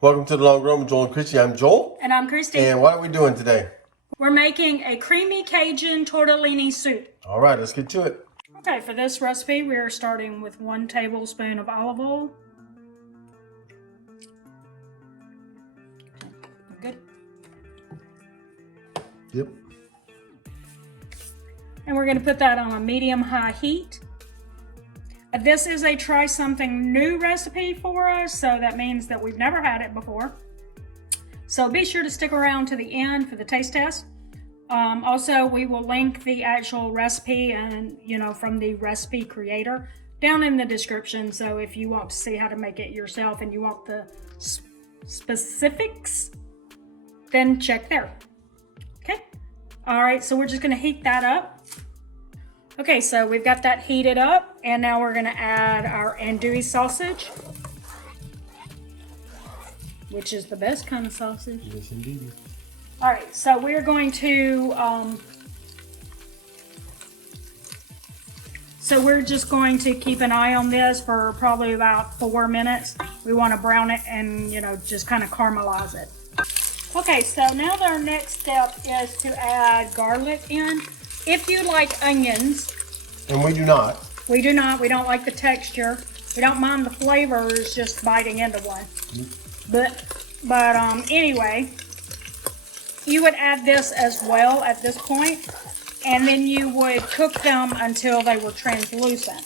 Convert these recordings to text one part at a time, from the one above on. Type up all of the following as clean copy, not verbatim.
Welcome to the Long Room with Joel and Christy. I'm Joel. And I'm Christy. And what are we doing today? We're making a creamy Cajun tortellini soup. All right, let's get to it. Okay, for this recipe, we are starting with 1 tablespoon of olive oil. Good. Yep. And we're going to put that on a medium-high heat. This is a try something new recipe for us, so that means that we've never had it before. So be sure to stick around to the end for the taste test. Also, we will link the actual recipe and, from the recipe creator down in the description. So if you want to see how to make it yourself and you want the specifics, then check there. Okay. All right. So we're just going to heat that up. Okay, so we've got that heated up, and now we're gonna add our andouille sausage, which is the best kind of sausage. Yes, indeed. All right, so we're going to, so we're just going to keep an eye on this for probably about 4 minutes. We want to brown it and, just kind of caramelize it. Okay, so now our next step is to add garlic in. If you like onions. And we do not. We do not. We don't like the texture. We don't mind the flavors just biting into one. But anyway, you would add this as well at this point, and then you would cook them until they were translucent.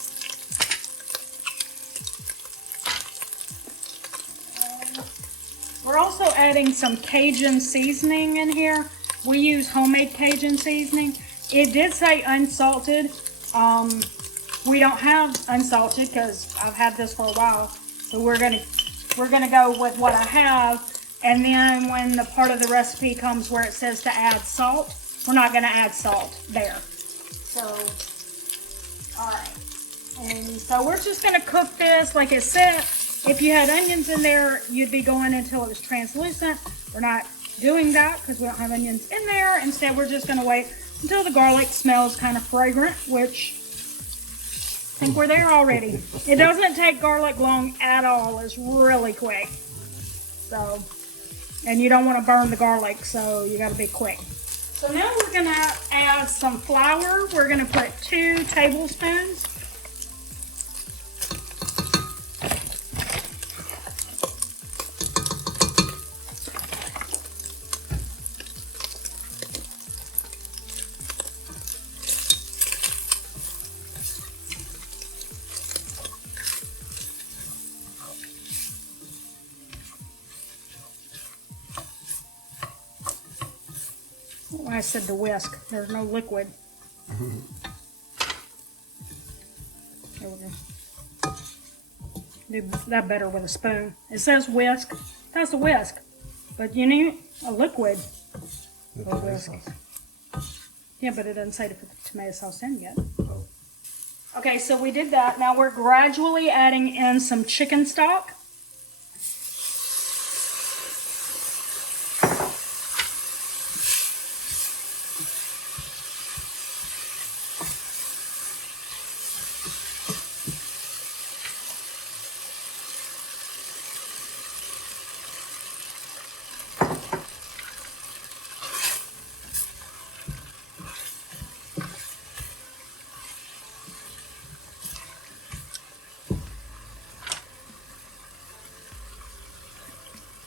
We're also adding some Cajun seasoning in here. We use homemade Cajun seasoning. It did say unsalted. We don't have unsalted because I've had this for a while. So we're gonna go with what I have. And then when the part of the recipe comes where it says to add salt, we're not gonna add salt there. So, all right. And so we're just gonna cook this like it said. If you had onions in there, you'd be going until it was translucent. We're not doing that because we don't have onions in there. Instead, we're just gonna wait until the garlic smells kind of fragrant, which I think we're there already. It doesn't take garlic long at all. It's really quick. So, and you don't want to burn the garlic, so you got to be quick. So now we're going to add some flour. We're going to put 2 tablespoons. I said to whisk. There's no liquid. There we go. Do that better with a spoon. It says whisk. That's a whisk. But you need a liquid. A whisk. Yeah, but it doesn't say to put the tomato sauce in yet. Oh. Okay, so we did that. Now we're gradually adding in some chicken stock.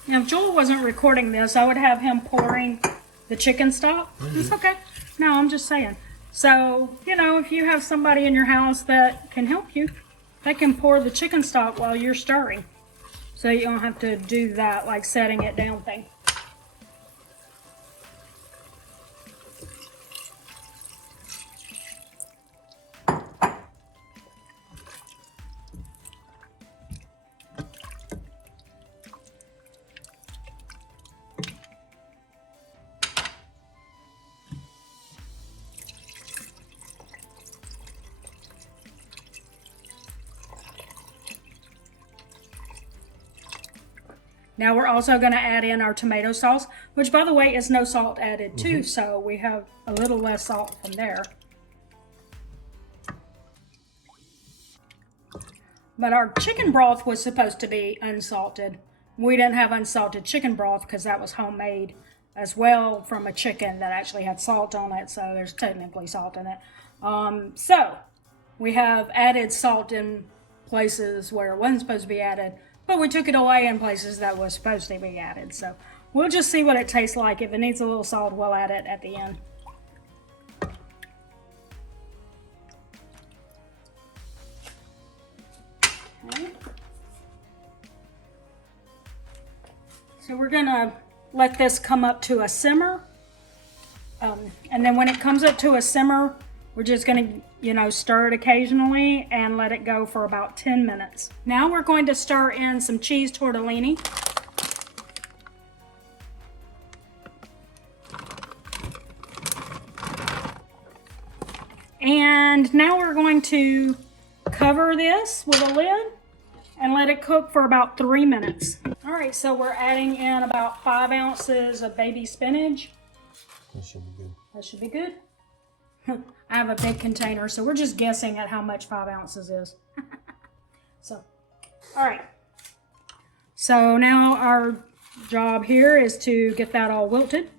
Now, if Joel wasn't recording this, I would have him pouring the chicken stock. It's okay. No, I'm just saying. So, if you have somebody in your house that can help you, they can pour the chicken stock while you're stirring. So you don't have to do that, like setting it down thing. Now we're also going to add in our tomato sauce, which by the way is no salt added too, so we have a little less salt from there. But our chicken broth was supposed to be unsalted. we didn't have unsalted chicken broth because that was homemade as well from a chicken that actually had salt on it. So there's technically salt in it. So we have added salt in places where it wasn't supposed to be added, but we took it away in places that was supposed to be added. So we'll just see what it tastes like. If it needs a little salt, we'll add it at the end. Okay. So we're gonna let this come up to a simmer. And then when it comes up to a simmer, we're just gonna, stir it occasionally and let it go for about 10 minutes. Now we're going to stir in some cheese tortellini. And now we're going to cover this with a lid and let it cook for about 3 minutes. All right, so we're adding in about 5 ounces of baby spinach. That should be good. That should be good. I have a big container, so we're just guessing at how much 5 ounces is. So, all right. So now our job here is to get that all wilted.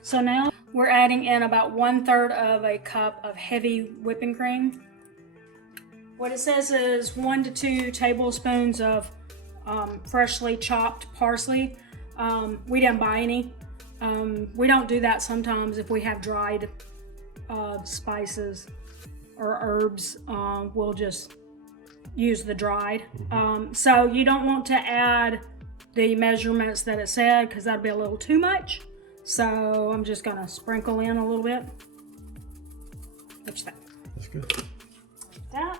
So now we're adding in about 1/3 of a cup of heavy whipping cream. What it says is 1 to 2 tablespoons of freshly chopped parsley. We didn't buy any. We don't do that sometimes if we have dried spices or herbs. We'll just use the dried. So you don't want to add the measurements that it said because that'd be a little too much. So I'm just gonna sprinkle in a little bit. What's that? That's good. That.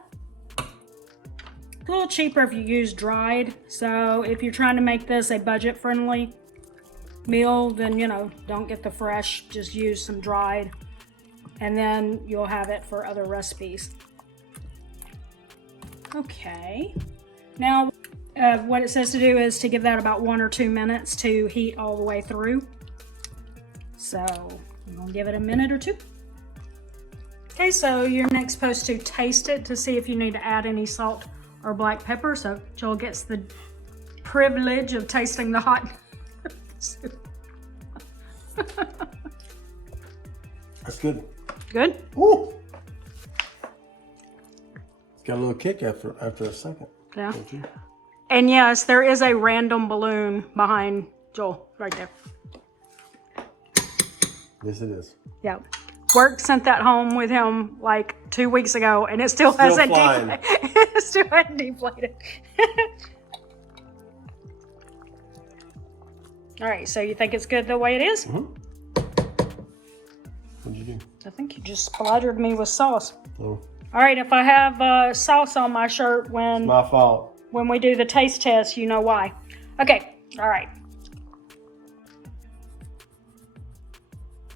It's a little cheaper if you use dried. So if you're trying to make this a budget-friendly meal, then don't get the fresh. Just use some dried, and then you'll have it for other recipes. Okay. Now, what it says to do is to give that about 1 or 2 minutes to heat all the way through. So I'm gonna give it a minute or 2. Okay, so you're next supposed to taste it to see if you need to add any salt or black pepper. So Joel gets the privilege of tasting the hot soup. That's good. Good? Woo! It's got a little kick after a second. Yeah. Don't you? And yes, there is a random balloon behind Joel right there. Yes, it is. Yep. Work sent that home with him like 2 weeks ago, and it still hasn't flying. it still hasn't deflated. All right, so you think it's good the way it is? Mm-hmm. What'd you do? I think you just splattered me with sauce. Oh, All right, if I have sauce on my shirt when my fault. we do the taste test, you know why. Okay, all right.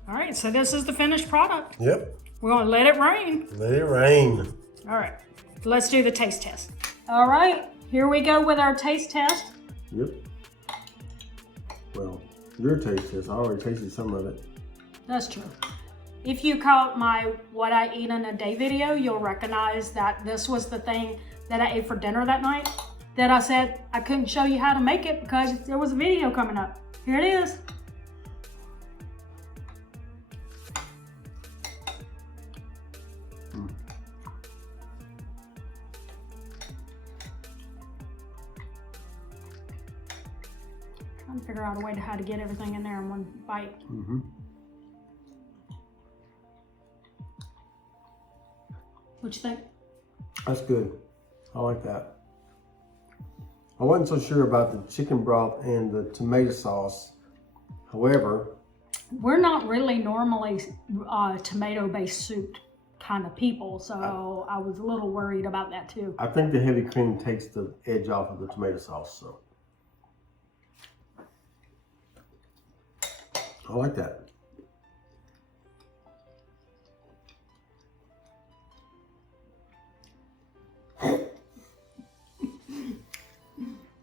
All right, so this is the finished product. Yep. We're gonna let it rain. Let it rain. All right, let's do the taste test. All right, here we go with our taste test. Yep. Well, your taste test. I already tasted some of it. That's true. If you caught my What I Eat in a Day video, you'll recognize that this was the thing that I ate for dinner that night. That I said I couldn't show you how to make it because there was a video coming up. Here it is. Trying to figure out a way to how to get everything in there in one bite. Mm-hmm. What you think? That's good. I like that. I wasn't so sure about the chicken broth and the tomato sauce. However, we're not really normally tomato-based soup kind of people, so I was a little worried about that too. I think the heavy cream takes the edge off of the tomato sauce, so I like that.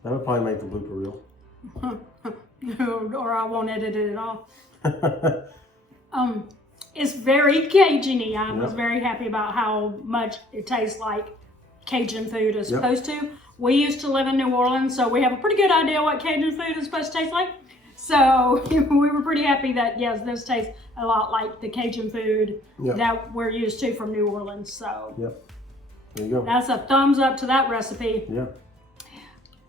That'll probably make the blooper reel. Or I won't edit it at all. It's very Cajun-y. I was very happy about how much it tastes like Cajun food is Yep. supposed to. We used to live in New Orleans, so we have a pretty good idea what Cajun food is supposed to taste like. So we were pretty happy that, yes, this tastes a lot like the Cajun food Yep. that we're used to from New Orleans. So Yep. There you go. that's a thumbs up to that recipe. Yeah.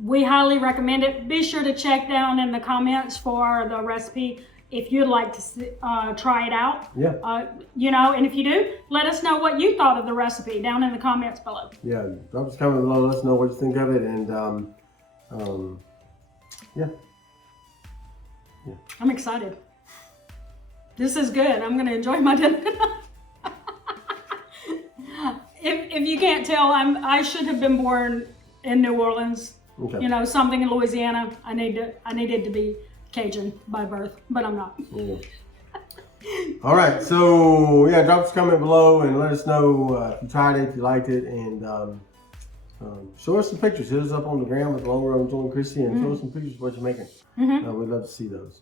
We highly recommend it. Be sure to check down in the comments for the recipe if you'd like to try it out. Yeah. You know, and if you do, let us know what you thought of the recipe down in the comments below. Yeah. Drop us a comment below. Let us know what you think of it. And yeah. I'm excited. This is good. I'm going to enjoy my dinner. If you can't tell, I should have been born in New Orleans. Okay. You know, something in Louisiana. I needed to be Cajun by birth, but I'm not. Yeah. All right. So yeah, drop us a comment below and let us know if you tried it, if you liked it, and show us some pictures. Hit us up on the gram with Long Run with Joel and Christy, and show us some pictures of what you're making. We'd love to see those.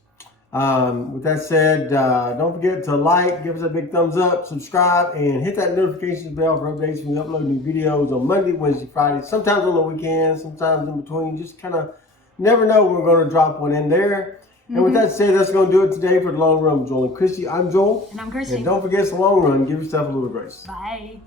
With that said, don't forget to like, give us a big thumbs up, subscribe, and hit that notifications bell for updates when we upload new videos on Monday, Wednesday, Friday, sometimes on the weekends, sometimes in between. Just kind of never know when we're going to drop one in there. And with that said, that's going to do it today for the Long Run with Joel and Christy. I'm Joel. And I'm Christy. And don't forget, it's the long run. Give yourself a little grace. Bye.